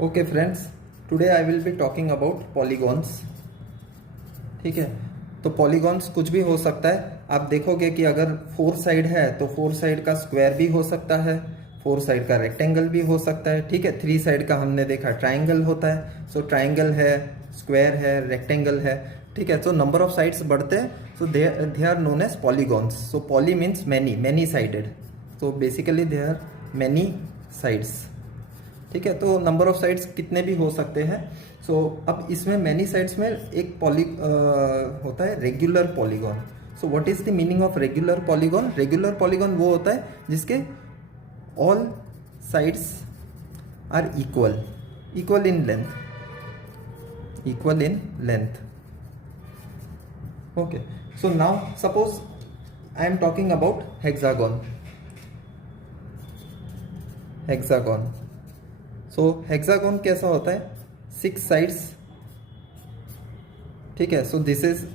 Okay friends, today I will be talking about polygons. ठीक है, तो पॉलीगॉन्स कुछ भी हो सकता है। आप देखोगे कि अगर फोर साइड है तो फोर साइड का स्क्वायर भी हो सकता है, फोर साइड का रेक्टेंगल भी हो सकता है। ठीक है, थ्री साइड का हमने देखा ट्राइंगल होता है। सो ट्राइंगल है, स्क्वायर है, रेक्टेंगल है। ठीक है, सो नंबर ऑफ साइड्स बढ़ते हैं, so they are known as polygons. So poly means many, many sided. So basically they are many sides. ठीक है, तो नंबर ऑफ साइड्स कितने भी हो सकते हैं। सो अब इसमें मैनी साइड्स में एक होता है regular polygon. So what is the meaning of regular polygon? Regular polygon वो होता है जिसके all sides are equal, equal in length, equal in length. Okay, so now suppose I am talking about hexagon. Hexagon, so hexagon कैसा होता है? Six sides. ठीक है, so this is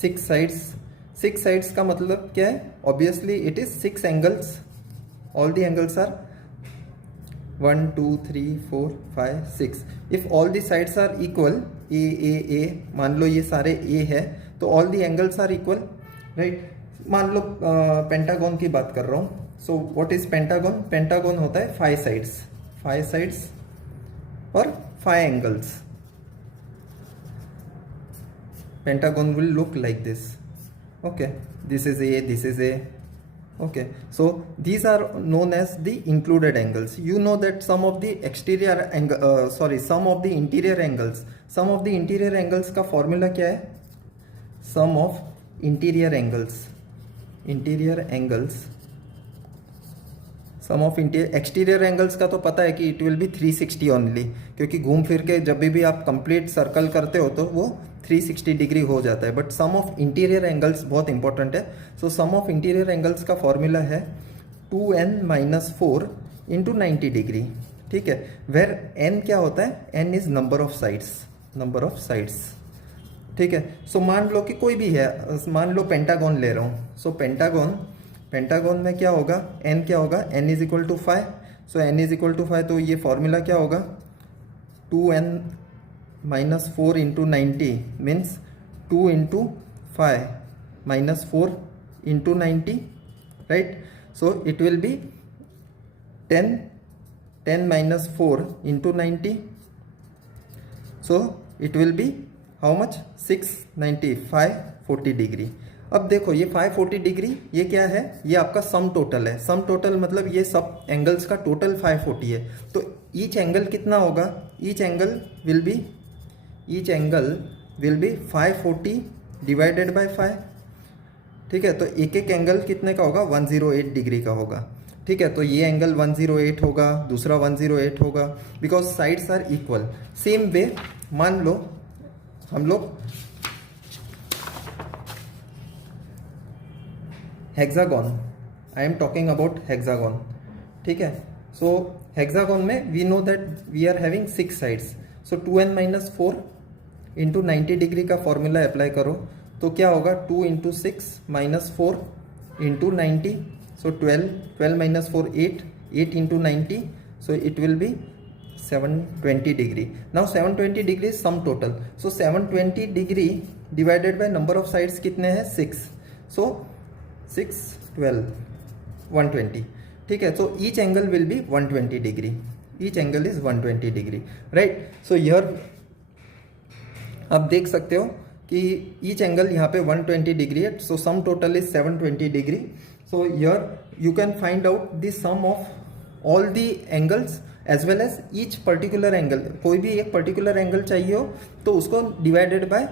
six sides. Six sides का मतलब क्या है? Obviously it is six angles. All the angles are 1 2 3 4 5 6। If all the sides are equal, A, मान लो ये सारे ए है, तो all the angles are equal, right. मान लो पेंटागन की बात कर रहा हूं। So what is pentagon? Pentagon होता है फाइव साइड्स, फाइव साइड्स और five angles. pentagon will look like this. Okay, this is a, this is a. Okay, so these are known as the included angles. You know that some of the exterior angle, some of the interior angles, some of the interior angles का formula क्या है? Sum of interior angles, interior angles, sum of exterior angles का तो पता है कि it will B 360 only, क्योंकि घूम फिर के जब भी आप कंप्लीट सर्कल करते हो तो वो 360 डिग्री हो जाता है। But sum of interior angles बहुत इंपॉर्टेंट है। So sum of interior angles का फॉर्मूला है 2n-4 इंटू 90 डिग्री। ठीक है, वेर n क्या होता है? n is number of sides, number of sides. ठीक है, सो मान लो कि कोई भी है, मान लो पेंटागन ले रहा हूँ। सो पेंटागन में क्या होगा? n क्या होगा? n is equal to 5। So n is equal to 5, तो ये फॉर्मूला क्या होगा? 2n-4 into 90 means 2 into 5 minus 4 into 90, right. So it will be 10 minus 4 into 90, so it will be how much? 690, 540 degree. अब देखो ये 540 degree ये क्या है? ये आपका सम टोटल है। सम टोटल मतलब ये सब एंगल्स का टोटल 540 है। तो ईच एंगल कितना होगा? Each angle will be 540 divided by 5। ठीक है, तो एक एक एंगल कितने का होगा? 108 डिग्री का होगा। ठीक है, तो ये एंगल 108 होगा, दूसरा 108 होगा, because sides are equal. Same way मान लो हम लोग hexagon, I am talking about hexagon. ठीक है, सो हेक्सागोन में we know that we are having six sides. So 2n-4 into 90 degree का फॉर्मूला अप्लाई करो तो क्या होगा? 2 into 6 minus 4 into 90, so 12 minus 4 8 into 90, so it will be 720 degree. Now 720 degree sum total. So 720 degree divided by number of sides कितने हैं? 6। सो 6 12 120। ठीक है, so each angle will be 120 degree, each angle is 120 degree, right. So here आप देख सकते हो कि each angle यहाँ पे 120 डिग्री है। So sum total is 720 degree. So here you can find out the sum of all the angles as well as each particular angle. कोई भी एक पर्टिकुलर एंगल चाहिए हो तो उसको divided by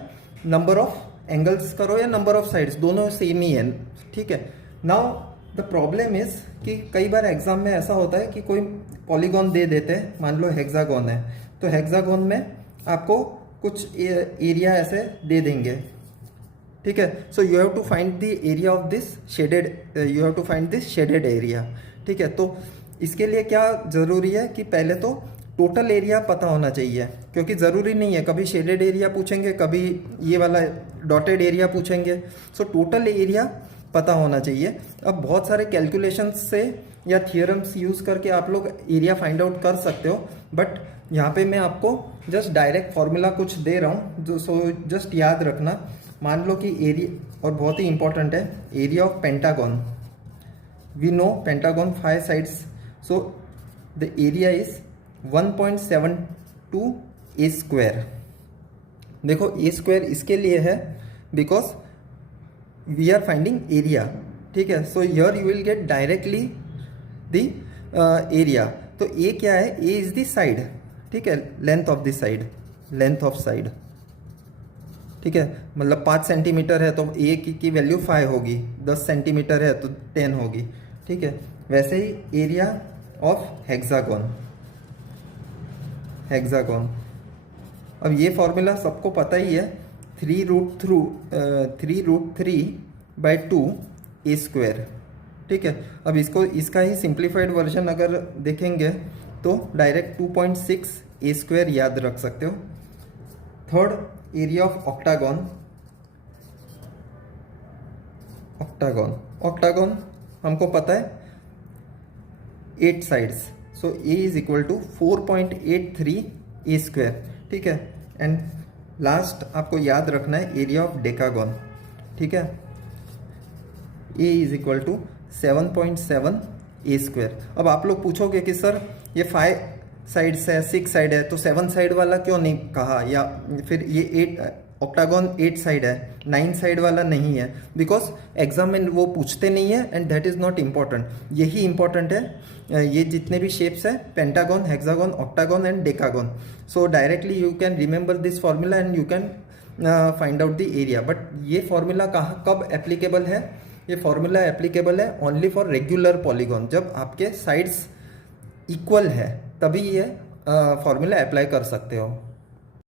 number of angles करो या नंबर ऑफ साइड्स, दोनों सेम ही है। ठीक है, नाउ द प्रॉब्लम इज कि कई बार एग्जाम में ऐसा होता है कि कोई पॉलीगॉन दे देते हैं, मान लो हेक्सागोन है, तो हेक्सागोन में आपको कुछ एरिया ऐसे दे देंगे। ठीक है, so you have to find the area of this shaded, you have to find this shaded area. ठीक है, तो इसके लिए क्या जरूरी है कि पहले तो टोटल एरिया पता होना चाहिए, क्योंकि ज़रूरी नहीं है कभी शेडेड एरिया पूछेंगे, कभी ये वाला डॉटेड एरिया पूछेंगे। सो टोटल एरिया पता होना चाहिए। अब बहुत सारे कैलकुलेशंस से या थियरम्स यूज़ करके आप लोग एरिया फाइंड आउट कर सकते हो, बट यहाँ पे मैं आपको जस्ट डायरेक्ट फॉर्मूला कुछ दे रहा हूँ जो, सो जस्ट याद रखना। मान लो कि एरिया, और बहुत ही इंपॉर्टेंट है, area of pentagon, we know pentagon 5 sides, so the area is 1.72 a square. देखो ए स्क्वायर इसके लिए है because we are finding area, ठीक है। So here you will get directly the area. तो ए क्या है, ए इज द साइड, ठीक है, length of the side, length of side, ठीक है। मतलब 5 सेंटीमीटर है तो ए की वैल्यू 5 होगी, 10 सेंटीमीटर है तो 10 होगी, ठीक है। वैसे ही एरिया ऑफ हेक्सागोन, हेक्सागोन, अब ये फॉर्मूला सबको पता ही है, 3√3/2 ए स्क्वायर, ठीक है। अब इसको, इसका ही सिंप्लीफाइड वर्जन अगर देखेंगे तो डायरेक्ट 2.6 ए स्क्वायर याद रख सकते हो। Third, area of octagon, octagon, octagon हमको पता है 8 sides, so a is equal to 4.83 a square, ठीक है। एंड लास्ट आपको याद रखना है एरिया ऑफ डेकागन, ठीक है, A is equal to 7.7 A square. अब आप लोग पूछोगे कि सर ये 5 साइड्स है, 6 साइड है, तो 7 साइड वाला क्यों नहीं कहा, या फिर ये 8 ऑक्टागन 8 साइड है, 9 साइड वाला नहीं है, बिकॉज एग्जाम में वो पूछते नहीं है and that is not important. यही इंपॉर्टेंट है, ये जितने भी शेप्स है, pentagon, hexagon, octagon and decagon. So directly you can remember this formula and you can find out the area. But ये फॉर्मूला कहाँ कब एप्लीकेबल है, ये फॉर्मूला एप्लीकेबल है ओनली फॉर रेगुलर पॉलीगॉन, जब आपके साइड्स इक्वल है तभी ये फॉर्मूला अप्लाई कर सकते हो।